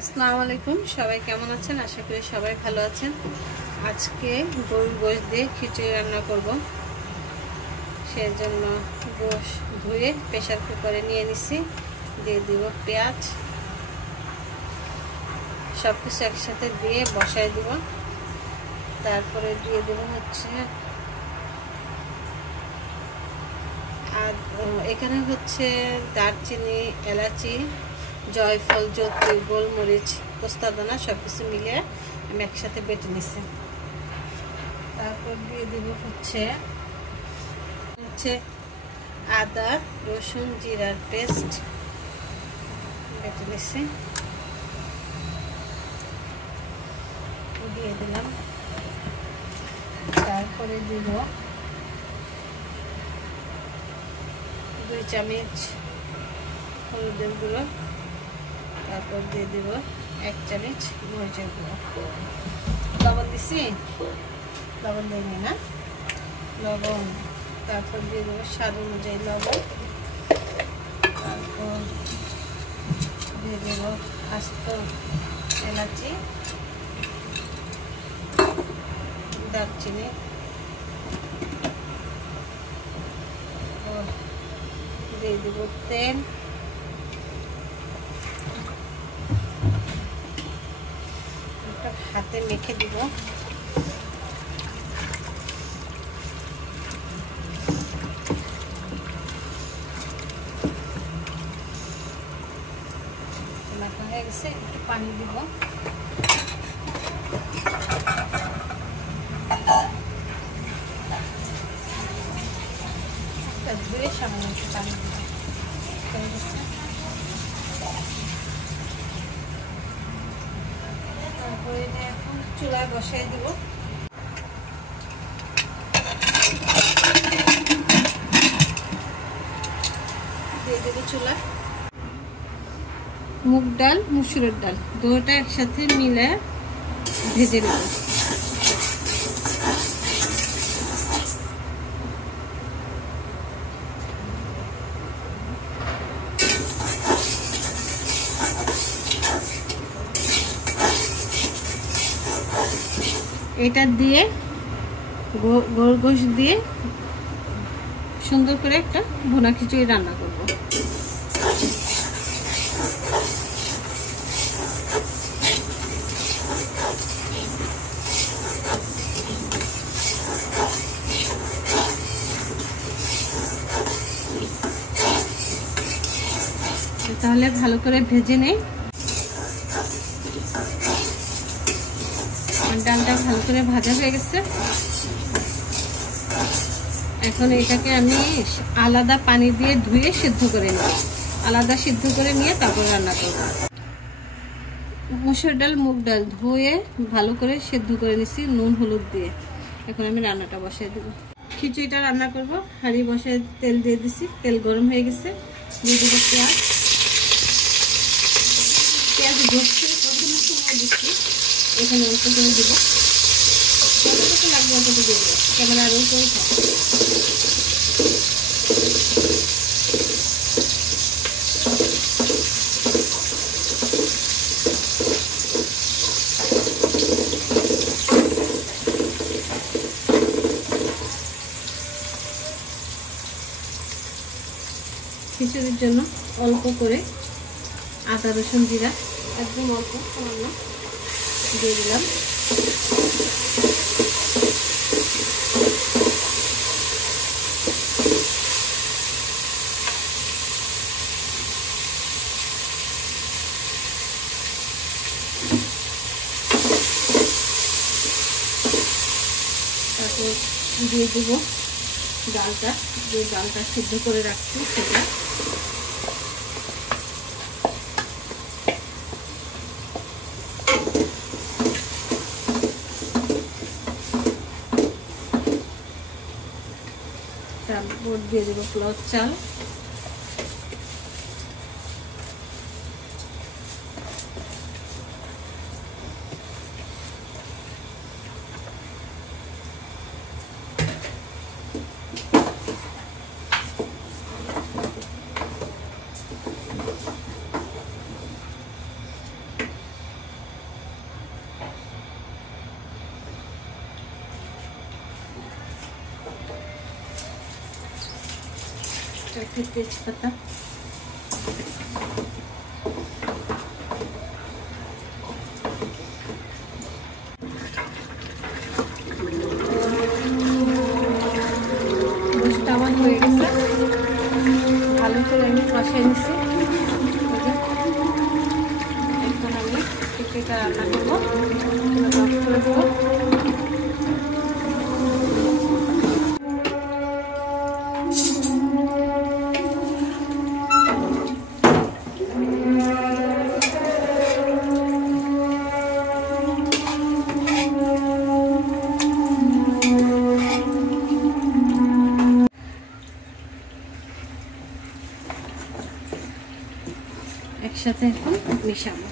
আসসালামু আলাইকুম, সবাই কেমন আছেন? আশা করি সবাই ভালো আছেন। আজকে গরুর গোশত দিয়ে খিচুড়ি রান্না করব। সেজন্য গোশত ধুয়ে প্রেসার কুকারে নিয়ে নিছি। দিয়ে দিব পেঁয়াজ, সব কিছু একসাথে দিয়ে বসাই দিব। তারপরে দিয়ে দেব হচ্ছে আর এখানে হচ্ছে দারচিনি, এলাচি, জয়ফল, জ্যোতি, গোলমরিচ, পোস্তাদানা সব কিছু মিলিয়ে আমি একসাথে বেটে নিছি। তারপর দিয়ে দিব হচ্ছে আদা, রসুন, জিরার পেস্ট বেটে নিছি, দিয়ে দিলাম। তারপরে দিব 2 চামচ হলুদের গুঁড়ো, তারপর দিয়ে দিব 1 চামচ মরিচের গুঁড়ো। লবণ দিছি, লবণ দিইনি না, লবণ। তারপর দিয়ে দেবো স্বাদ অনুযায়ী লবণ। তারপর দিয়ে দেব আস্ত এলাচি, দারচিনি, দিয়ে দেব তেল, হাতে মেখে দিব। মাখা হয়ে গেছে, একটু পানি দিব। ধুয়ে সামান্য একটু পানি দিব। হয়ে গেছে। তারপরে এখন চুলায় বসাই দিব। দিয়ে দেবো চুলায় মুগ ডাল, মুসুরের ডাল দুটোটা একসাথে মিলে ভেজে নেব। এটা দিয়ে গরুর গোশত দিয়ে সুন্দর করে একটা ভুনা খিচুড়ি রান্না করব। তাহলে ভালো করে ভেজে নেই। ডালটা ভালো করে ভাজা হয়ে গেছে। এখন এটাকে আমি আলাদা পানি দিয়ে ধুয়ে সিদ্ধ করে নিই। আলাদা সিদ্ধ করে নিয়ে তারপর রান্না করব। মসুর ডাল, মুগ ডাল ধুয়ে ভালো করে সিদ্ধ করে নিছি নুন হলুদ দিয়ে। এখন আমি রান্নাটা বসাই দেব। খিচুড়িটা রান্না করব। হাঁড়ি বসায় তেল দিয়ে দিছি, তেল গরম হয়ে গেছে। দিয়ে দেবো পেঁয়াজ। পেঁয়াজ গড়ছে প্রথমে সময় দিচ্ছি, এখানে অল্প করে দেবো। কতটুকু লাগবে অতটুকু দেবো, ক্যামেরা আরও করে থাকে। খিচুড়ির জন্য অল্প করে আদা, রসুন, জিরা একদম অল্প সামান্য দিয়ে দিলাম। তারপর দিয়ে দেব ডালটা, যে ডালটা সিদ্ধ করে রাখছি সেটা। তারপর দিয়ে দেবো পোলাও চাল। একটু তেজপাতা, গোশটা আমার হয়ে গেছে, ভালো করে আমি কষিয়ে নিচ্ছি। এখন আমি খিচুড়িটা রান্না করবো, অফ করে দেবো। একসাথে এখন মিশাবো।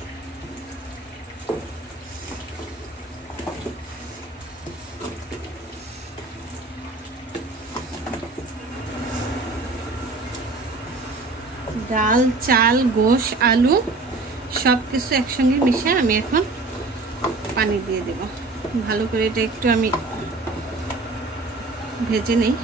ডাল, চাল, গোশ, আলু সব কিছু একসঙ্গে মিশে আমি এখন পানি দিয়ে দেব। ভালো করে এটা একটু আমি ভেজে নেই।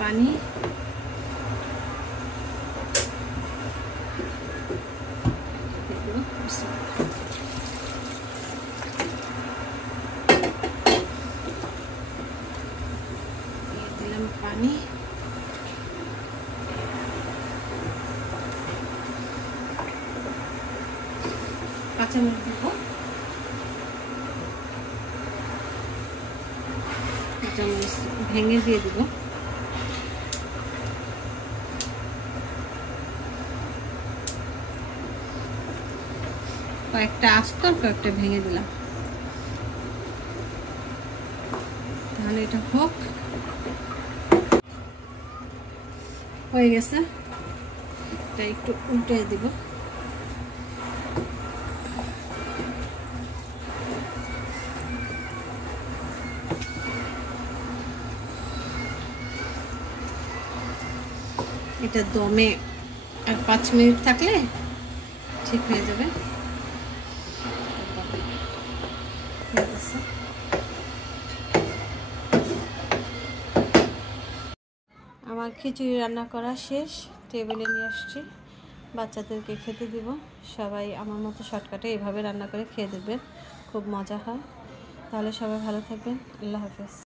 পানি, দিলাম পানি, কাঁচামরিচ দিব, কাঁচামরিচ ভেঙে দিয়ে দিব। কয়েকটা আস্ত, কয়েকটা ভেঙে দিলাম। তাহলে এটা হোক, হয়ে গেছে। এটা একটু উল্টে দিব। এটা দমে আর 5 মিনিট থাকলে ঠিক হয়ে যাবে। আমার খিচুড়ি রান্না করা শেষ, টেবিলে নিয়ে আসছি, বাচ্চাদেরকে খেতে দিব। সবাই আমার মতো শর্টকাটে এভাবে রান্না করে খেয়ে দেবেন, খুব মজা হয়। তাহলে সবাই ভালো থাকবেন, আল্লাহ হাফেজ।